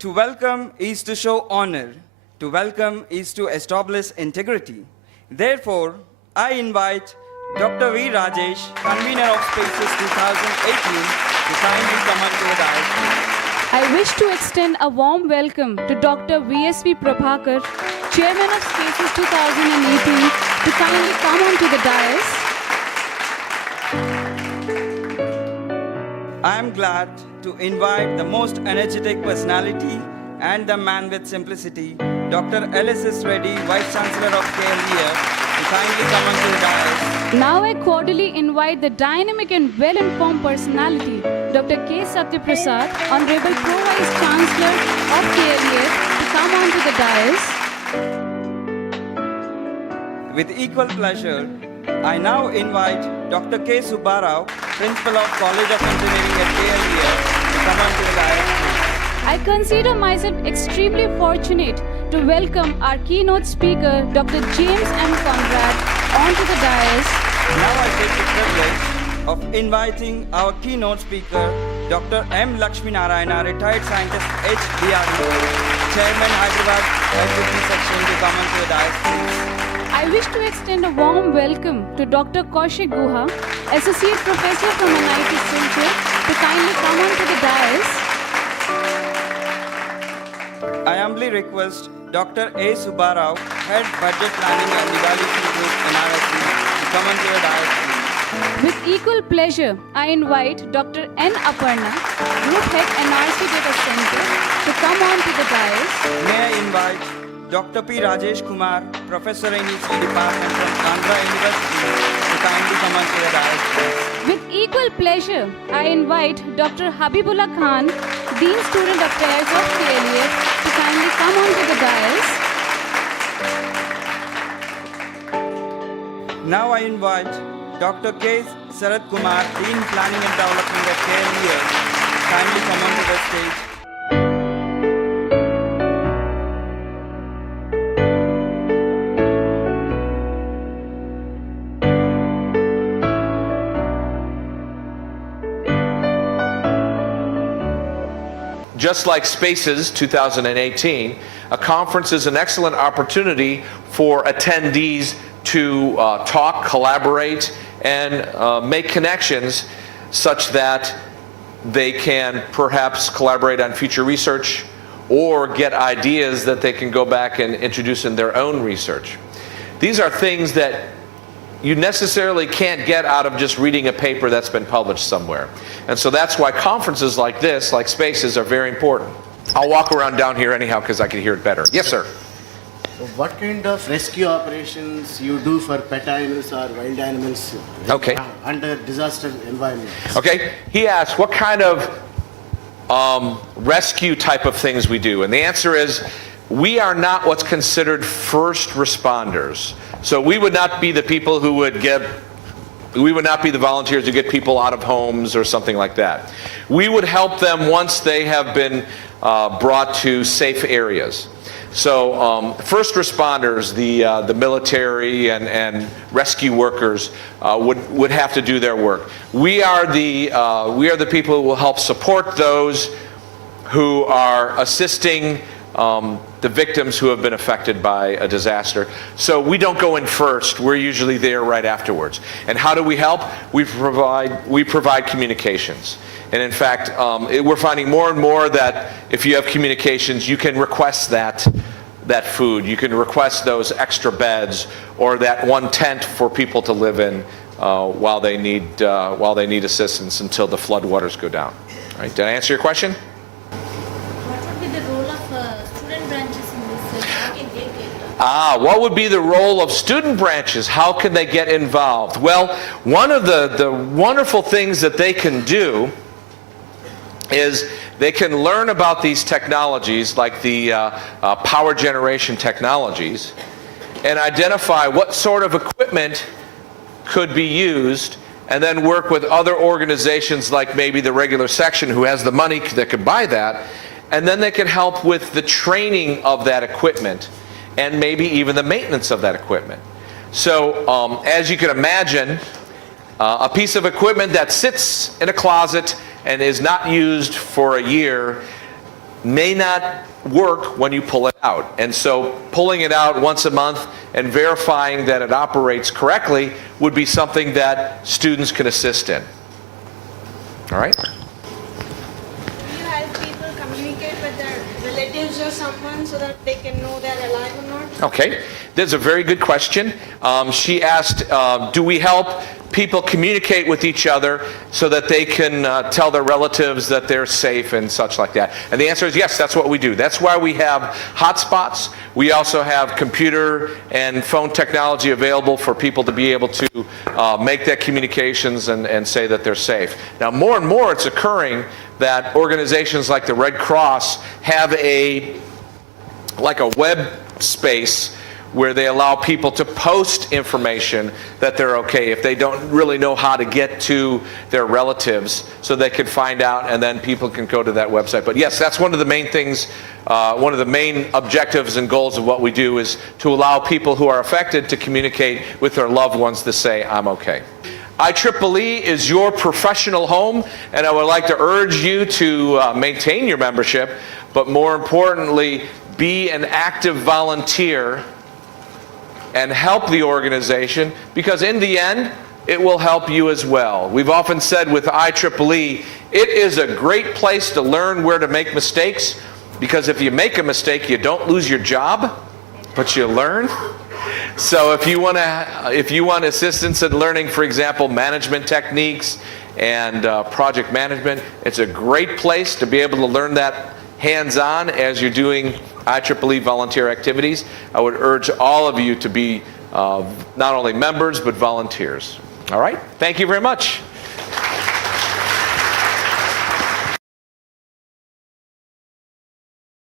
To welcome is to show honor. To welcome is to establish integrity. Therefore, I invite Dr. V. Rajesh, convener of Spaces 2018, to kindly come onto the dais. I wish to extend a warm welcome to Dr. V.S.V. Prabhakar, Chairman of Spaces 2018, to kindly come onto the dais. I am glad to invite the most energetic personality and the man with simplicity, Dr. L.S.S. Reddy, Vice Chancellor of KLEF, to kindly come onto the dais. Now I cordially invite the dynamic and well-informed personality, Dr. K. Satyaprasad, Honorable Pro-Vice Chancellor of KLEF, to come onto the dais. With equal pleasure, I now invite Dr. K. Subbarao, Principal of College of Engineering at KLEF, to come onto the dais. I consider myself extremely fortunate to welcome our keynote speaker, Dr. James M. Conrad, onto the dais. Now I take the privilege of inviting our keynote speaker, Dr. M. Lakshmi Narayana, retired scientist, HDRD, Chairman Hyderabad Electricity Section, to come onto the dais. I wish to extend a warm welcome to Dr. Kaushik Guha, Associate Professor from NIT Silchar, to kindly come onto the dais. I humbly request Dr. A. Subbarao, Head Budget Planning and Evaluation Group, NRSC, to come onto the dais. With equal pleasure, I invite Dr. N. Aparna, Group Head NRC Data Center, to come on to the dais. May I invite Dr. P. Rajesh Kumar, Professor in ECE Department from Andhra University, to kindly come on to the dais. With equal pleasure, I invite Dr. Habibullah Khan, Dean Student Affairs of KLEF, to kindly come on to the dais. Now I invite Dr. K. Sarath Kumar, Dean Planning and Development at KLEF, to kindly come onto the stage. Just like Spaces 2018, a conference is an excellent opportunity for attendees to talk, collaborate, and make connections such that they can perhaps collaborate on future research or get ideas that they can go back and introduce in their own research. These are things that you necessarily can't get out of just reading a paper that's been published somewhere. And so that's why conferences like this, like Spaces, are very important. I'll walk around down here anyhow because I can hear it better. Yes, sir. What kind of rescue operations you do for pet animals or wild animals under disaster environments? Okay, he asked what kind of rescue type of things we do. And the answer is, we are not what's considered first responders. So we would not be the people who we would not be the volunteers who get people out of homes or something like that. We would help them once they have been brought to safe areas. So first responders, the military and rescue workers would have to do their work. We are the people who will help support those who are assisting the victims who have been affected by a disaster. So we don't go in first. We're usually there right afterwards. And how do we help? We provide communications. And in fact, we're finding more and more that if you have communications, you can request that food. You can request those extra beds or that one tent for people to live in while they need assistance until the floodwaters go down. All right, did I answer your question? What would be the role of student branches? How can they get involved? Well, one of the wonderful things that they can do is they can learn about these technologies, like the power generation technologies, and identify what sort of equipment could be used, and then work with other organizations like maybe the regular section who has the money that could buy that, and then they can help with the training of that equipment and maybe even the maintenance of that equipment. So as you can imagine, a piece of equipment that sits in a closet and is not used for a year may not work when you pull it out. And so pulling it out once a month and verifying that it operates correctly would be something that students can assist in. All right? Do you help people communicate with their relatives or someone so that they can know they're alive or not? Okay, that's a very good question. She asked, do we help people communicate with each other so that they can tell their relatives that they're safe and such like that? And the answer is yes, that's what we do. That's why we have hotspots. We also have computer and phone technology available for people to be able to make that communications and say that they're safe. Now, more and more it's occurring that organizations like the Red Cross have like a web space where they allow people to post information that they're okay if they don't really know how to get to their relatives, so they can find out and then people can go to that website. But yes, that's one of the main things, one of the main objectives and goals of what we do is to allow people who are affected to communicate with their loved ones to say, I'm okay. IEEE is your professional home, and I would like to urge you to maintain your membership, but more importantly, be an active volunteer and help the organization, because in the end, it will help you as well. We've often said with IEEE, it is a great place to learn where to make mistakes, because if you make a mistake, you don't lose your job, but you learn. So if you want assistance in learning, for example, management techniques and project management, it's a great place to be able to learn that hands-on as you're doing IEEE volunteer activities. I would urge all of you to be not only members, but volunteers. All right? Thank you very much.